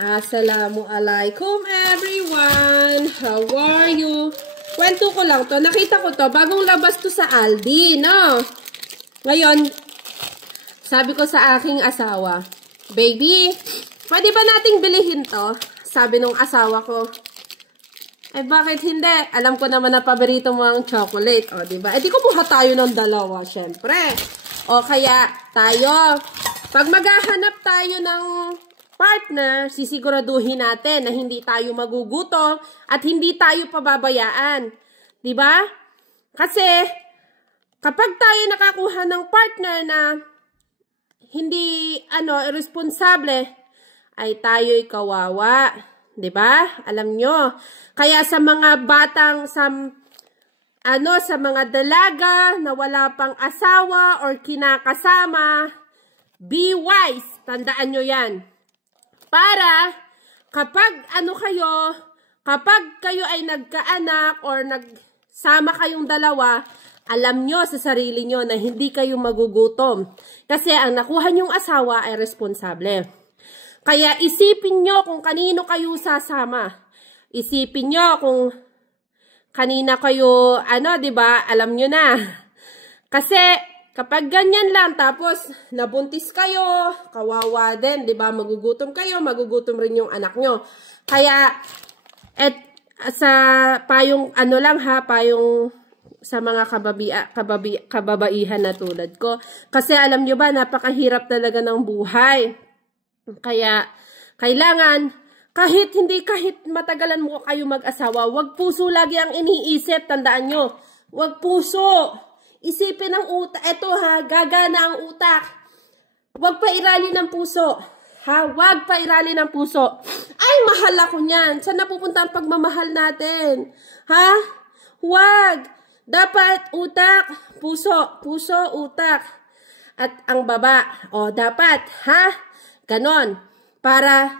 Assalamualaikum everyone! How are you? Kwento ko lang to. Nakita ko to. Bagong labas to sa Aldi, no? Ngayon, sabi ko sa aking asawa, baby, pwede ba nating bilihin to? Sabi nung asawa ko, ay bakit hindi? Alam ko naman na paborito mo ang chocolate. O, diba? Eh, di kumuha tayo ng dalawa, syempre. O, kaya tayo, pag maghahanap tayo ng partner, sisiguraduhin natin na hindi tayo magugutom at hindi tayo pababayaan. Diba? Kasi, kapag tayo nakakuha ng partner na hindi, irresponsable, ay tayo'y kawawa. Diba? Alam nyo. Kaya sa mga batang, sa mga dalaga na wala pang asawa or kinakasama, be wise. Tandaan nyo yan. Para kapag kapag kayo ay nagkaanak or nagsama kayong dalawa, alam nyo sa sarili nyo na hindi kayo magugutom. Kasi ang nakuha nyong asawa ay responsable. Kaya isipin nyo kung kanino kayo sasama. Isipin nyo kung kanina kayo, diba, alam nyo na. Kasi kapag ganyan lang, tapos nabuntis kayo, kawawa din, di ba? Magugutom kayo, magugutom rin yung anak nyo. Kaya, sa payong, payong sa mga kababaihan na tulad ko. Kasi alam nyo ba, napakahirap talaga ng buhay. Kaya, kailangan, kahit matagalan mo kayo mag-asawa, wag puso lagi ang iniisip, tandaan nyo. Wag puso. Isipin ang utak. Eto ha, gagana ang utak. Huwag pa irali ng puso. Ha? Huwag pa irali ng puso. Ay, mahal ako niyan. Saan napupunta ang pagmamahal natin? Ha? Huwag. Dapat utak, puso. Puso, utak. At ang baba. O, dapat. Ha? Ganon. Para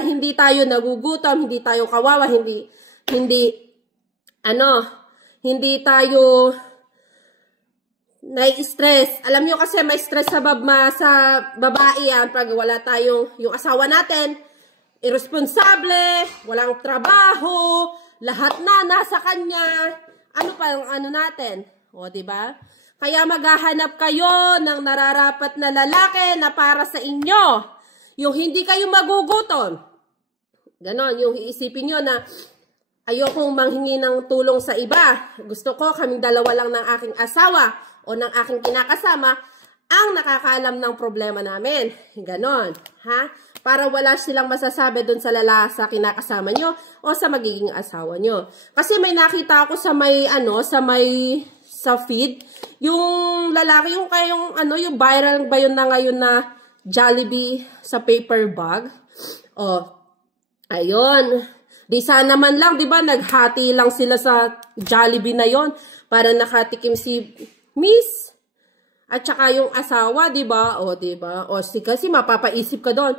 hindi tayo nagugutom, hindi tayo kawawa, hindi tayo nai-stress. Alam nyo kasi may stress sa babae yan pag wala tayong, yung asawa natin, irresponsable, walang trabaho, lahat na nasa kanya. Ano pa ang natin? O, diba? Kaya maghahanap kayo ng nararapat na lalaki na para sa inyo. Yung hindi kayo magugutom. Ganon, yung iisipin nyo na ayokong manghingi ng tulong sa iba. Gusto ko kaming dalawa lang ng aking asawa o ng aking kinakasama ang nakakaalam ng problema namin. Ganon. Ha? Para wala silang masasabi dun sa sa kinakasama nyo o sa magiging asawa nyo. Kasi may nakita ako sa sa feed, yung lalaki, yung viral ba yun na ngayon na Jollibee sa paper bag. O, ayun. Di sana man lang, di ba, naghati lang sila sa Jollibee na yon para nakatikim si Miss at saka yung asawa, di ba? O, di ba? O, kasi mapapaisip ka doon.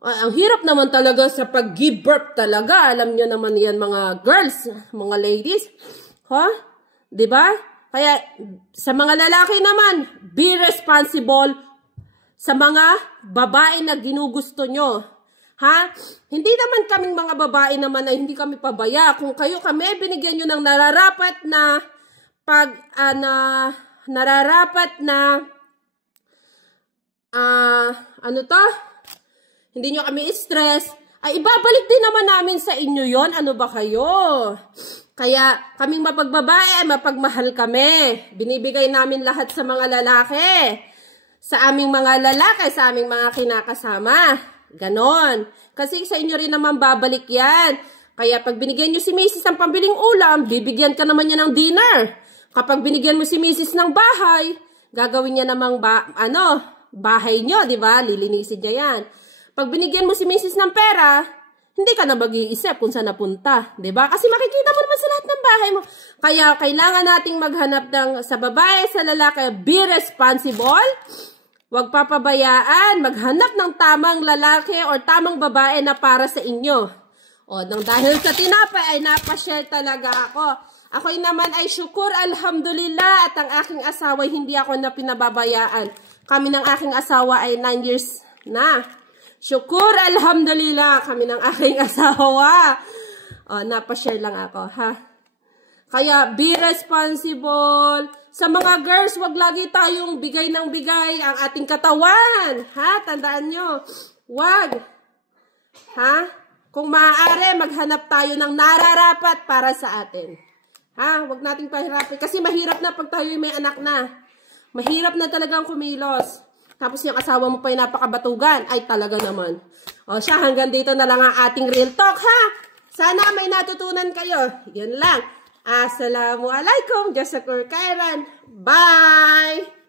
Ang hirap naman talaga sa pag-give birth talaga. Alam nyo naman yan, mga girls, mga ladies. Ha? Di ba? Kaya, sa mga lalaki naman, be responsible sa mga babae na ginugusto nyo. Ha? Hindi naman kaming mga babae naman na hindi kami pabaya. Kung kami, binigyan nyo ng nararapat na hindi nyo kami stress, ay ibabalik din naman namin sa inyo yon. Ano ba kayo? Kaya kaming mapagbabae, mapagmahal kami. Binibigay namin lahat sa mga lalaki. Sa aming mga lalaki, sa aming mga kinakasama. Ganon. Kasi sa inyo rin naman babalik yan. Kaya pag binigyan nyo si Mrs. ng pambiling ulam, bibigyan ka naman niya ng dinner. Kapag binigyan mo si Mrs. ng bahay, gagawin niya namang bahay nyo, di ba? Lilinisin niya yan. Pag binigyan mo si Mrs. ng pera, hindi ka na mag-iisip kung saan napunta, di ba? Kasi makikita mo naman sa lahat ng bahay mo. Kaya kailangan nating maghanap sa babae, sa lalaki, be responsible. Huwag papabayaan, maghanap ng tamang lalaki or tamang babae na para sa inyo. O, dahil sa tinapay ay napashare talaga ako. Ako'y naman ay syukur, alhamdulillah, at ang aking asawa hindi ako na pinababayaan. Kami ng aking asawa ay 9 years na. Syukur, alhamdulillah, kami ng aking asawa. Napashare lang ako, ha? Kaya, be responsible. Sa mga girls, wag lagi tayong bigay ng bigay ang ating katawan. Ha? Tandaan nyo. Wag. Ha? Kung maaari, maghanap tayo ng nararapat para sa atin. Ha? Wag nating pahirapin. Kasi mahirap na pag tayo may anak na. Mahirap na talagang kumilos. Tapos yung asawa mo pa yung napakabatugan. Ay, talaga naman. Siya, hanggang dito na lang ang ating real talk, ha? Sana may natutunan kayo. Yun lang. Assalamualaikum. Jazakur khairan. Bye!